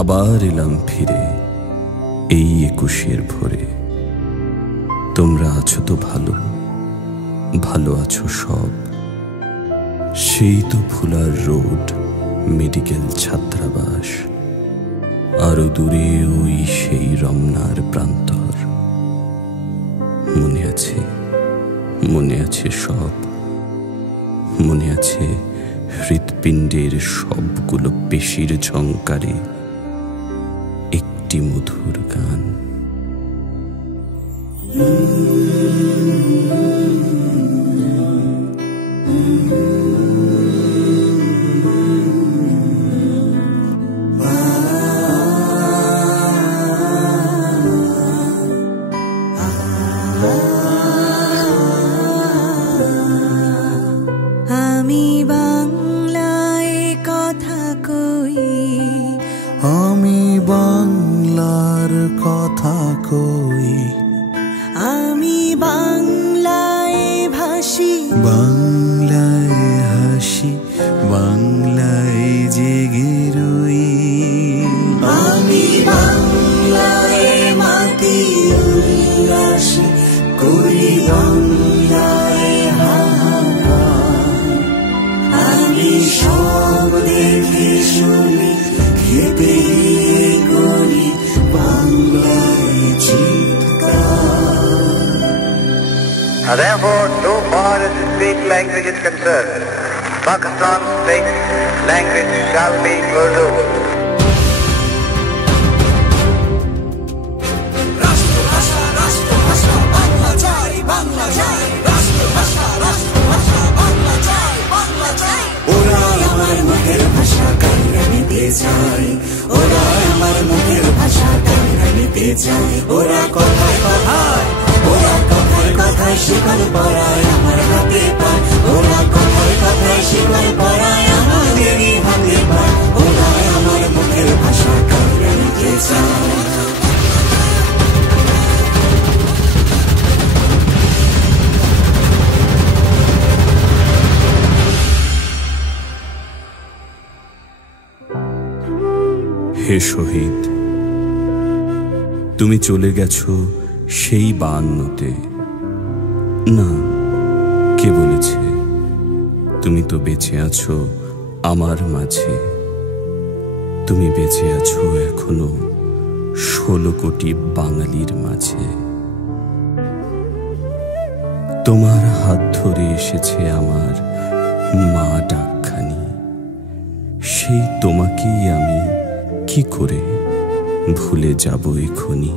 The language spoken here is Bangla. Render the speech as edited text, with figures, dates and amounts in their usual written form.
আবার এলাম ফিরে এই ২১-এর ভোরে। তোমরা আছো তো ভালো, ভালো আছো সব। সেই তো ফুলার রোড, মেডিকেল ছাত্রাবাস, আরো দূরে ওই সেই রমনার প্রান্তর। মনে আছে, মনে আছে সব। মনে আছে হৃৎপিণ্ডের সবগুলো পেশির ঝংকারে একটি মধুর গান। আমি বাংলায় কথা কই, আমি বাংলার কথা কই, আমি বাংলায় ভাসি, বাংলায় হাসি, বাংলায় জেগে রই। আমি বাংলায় মাতি উল্লাসী করি, বাংলায় হাহাকার। আমি সব দেখে শুনি খেপে করি, বাংলায় চিৎকার। Therefore, so far as the state language is concerned, Pakistan's state language shall be Urdu. ওরা আমার মুখের ভাষা কান্না নিতে চায়, ওরা আমার মুখের ভাষা কান্না নিতে চায়। ওরা কথায় কথায়, ওরা কথায় কথায় শিকল পরায় আমার হাতে পায়। ওরা কথায় কথায় শিকল পরায় আমাদেরই হাতে পায়। ওরা আমার মুখের ভাষা কান্না নিতে চায়। হে শহীদ, তুমি চলে গেছো সেই ৫২-তে। না, কে বলেছে? তুমি তো বেঁচে আছো আমার মাঝে। তুমি বেঁচে আছো এখনো ১৬ কোটি বাঙালির মাঝে। তোমার হাত ধরে এসেছে আমার মা ডাকখানি। সেই তোমাকেই আমি কি করে ভুলে যাব এখনই।